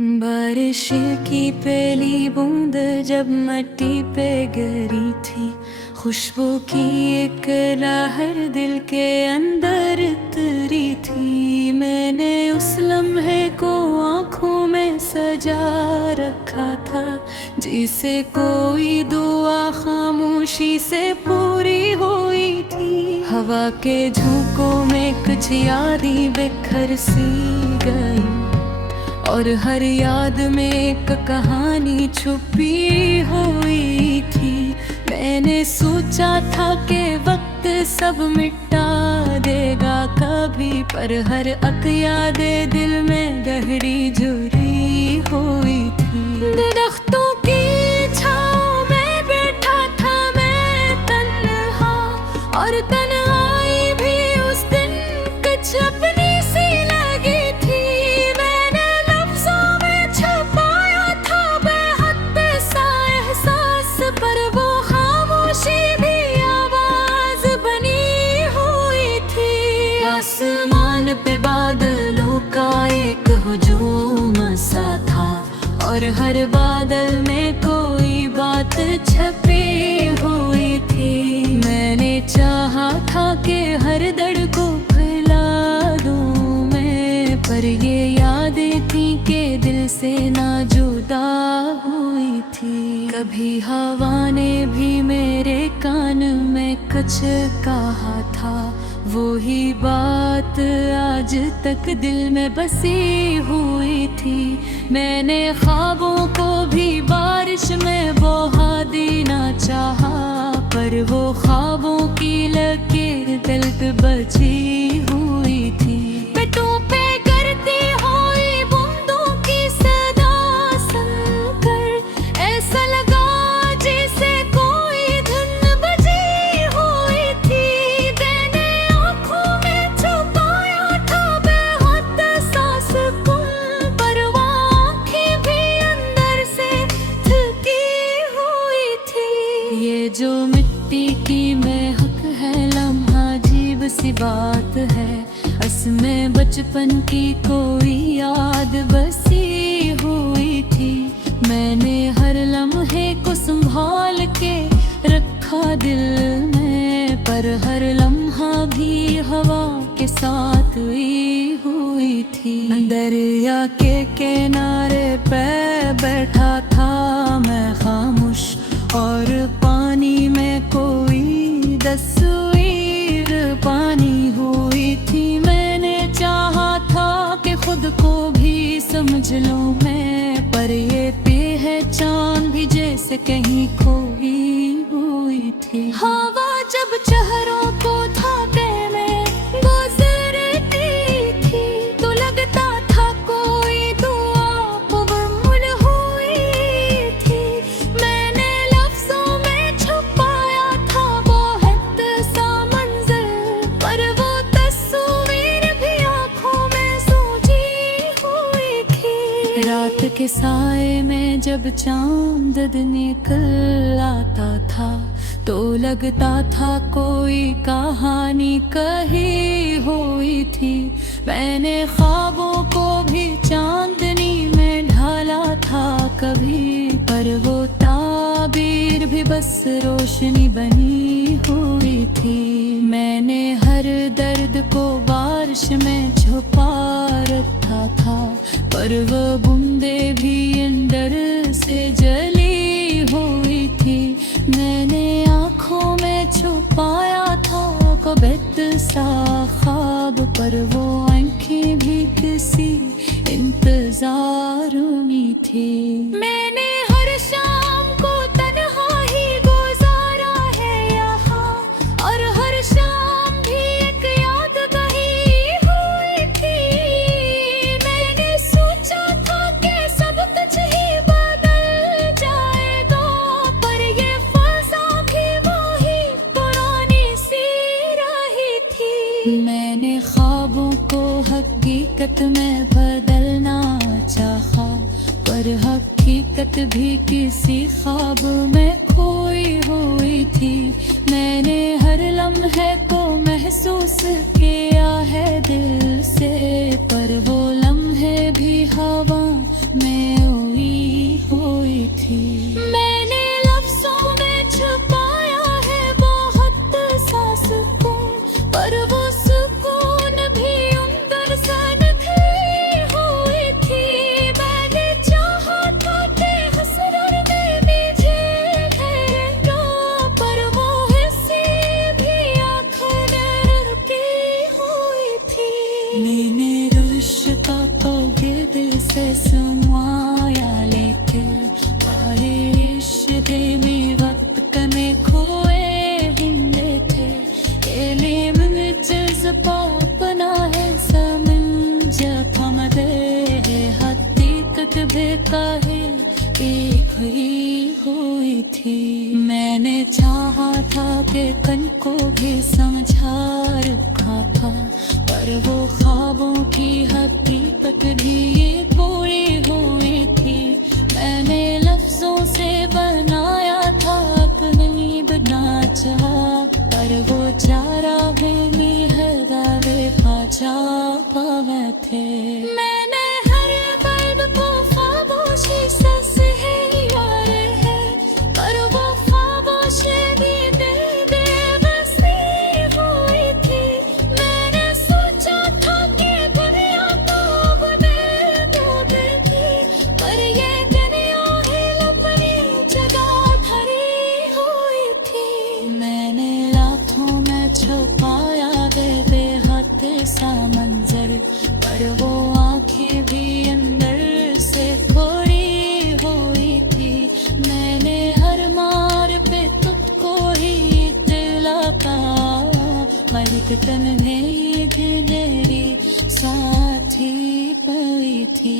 बारिश की पहली बूंद जब मिट्टी पे गिरी थी, खुशबू की एक लहर दिल के अंदर उतरी थी। मैंने उस लम्हे को आँखों में सजा रखा था, जिसे कोई दुआ खामोशी से पूरी हुई थी। हवा के झोंकों में कुछ यादें बिखर सी गई, और हर याद में एक कहानी छुपी हुई थी। मैंने सोचा था कि वक्त सब मिटा देगा कभी, पर हर एक याद दिल में गहरी जुड़ी हुई थी। दरख्तों की छाँव में बैठा था मैं तन्हा, और तन्हाई भी उस दिन कुछ अपनी सी लगी थी। मैंने लफ्जों में छुपाया था बेहद सा एहसास, पर वो खामोशी भी आवाज बनी हुई थी। आसमान पे बादलों का एक हुजूम सा था, और हर बादल में कोई बात छपी हुई थी। मैंने चाहा था कि हर दर्द को फैला दूं मैं, पर ये यादें थी कि दिल से ना जुदा हुई थी। कभी हवा ने भी मेरे कान में कुछ कहा था, वही बात आज तक दिल में बसी हुई थी। मैंने ख्वाबों को भी बारिश में बहा देना चाहा, पर वो ख्वाबों की लकीर दिल पे बची हुई थी। पेटों पे गिरती हुई बूंदों की सदा सुनकर ऐसा लगा जैसे कोई धुन बजी हुई थी। मैंने आँखों में छुपाया था बेहद सा सुकून, पर वो आँखें भी अंदर से थकी हुई थी। ये जो मिट्टी की महक है लम्हा अजीब सी बात है, इसमें बचपन की कोई याद बसी हुई थी। मैंने हर लम्हे को संभाल के रखा दिल में, पर हर लम्हा भी हवा के साथ हुई थी। दरिया के किनारे पे बैठा था मैं खामोश, और पानी में कोई तस्वीर पानी हुई थी। मैंने चाहा था कि खुद को भी समझ लूं मैं, पर ये पहचान भी जैसे कहीं खोई हुई थी। हवा जब चेहरों को थाके में गुजरती थी, तो लगता था कोई दुआ मुकम्मल हुई थी। मैंने लफ्जों में छुपाया था बहुत सा मंजर, पर वो तस्वीर भी आँखों में सोची हुई थी। रात के साए में जब चांद निकल आता था, तो लगता था कोई कहानी कही हुई थी। मैंने ख्वाबों को भी चांदनी में ढाला था कभी, पर वो ताबीर भी बस रोशनी बनी हुई थी। मैंने हर दर्द को बारिश में छुपा रखा था, पर वो बूंदे भी अंदर से जली हुई थी। मैंने आँखों में छुपाया था कबीत सा ख्वाब, पर वो आँखें भी किसी इंतजार में थी। मैंने हर शाम को तन्हा ही गुजारा है यहाँ, और हर शाम भी एक याद कही हुई थी। मैंने सोचा था कि सब कुछ ही बदल जाएगा, पर ये फज़ा भी वही पुरानी सी रही थी। मैंने ख्वाबों को हकीकत में बदलना चाहा, पर हकीकत भी किसी ख्वाब में खोई हुई थी। मैंने हर लम्हे को महसूस किया है दिल से, पर वो लम्हे भी हवा में समाया लेके बारिश दे में वक्त कने खोए हिंदे थे एलिम जज्बा बना है समन जब हम दे हकीकत बेकाहे एक हुई थी। मैंने चाहा था कि कन को भी समझा रखा था पर वो ख्वाबों की हकीकत भी ये पूरी हुई थी। मैंने लफ्जों से बनाया था अपनी बना चाहा पर वो चारा भी है दावे खाचा पावे थे। मैंने हर पल को खामोशी से सहेलिया है पर वो खामोशी भी बेबसी हुई थी। मैंने सोचा था कि दुनिया को बदल दोगी पर ये दुनिया ही अपनी जगह धरी हुई थी। मैंने लाखों में छुपाया बेहद सा मंजर पर वो आंखें भी अंदर से खोई हुई थी। मैंने हर मार पे तुझको ही दिला का मलिक तन ने मेरी साथी पई थी।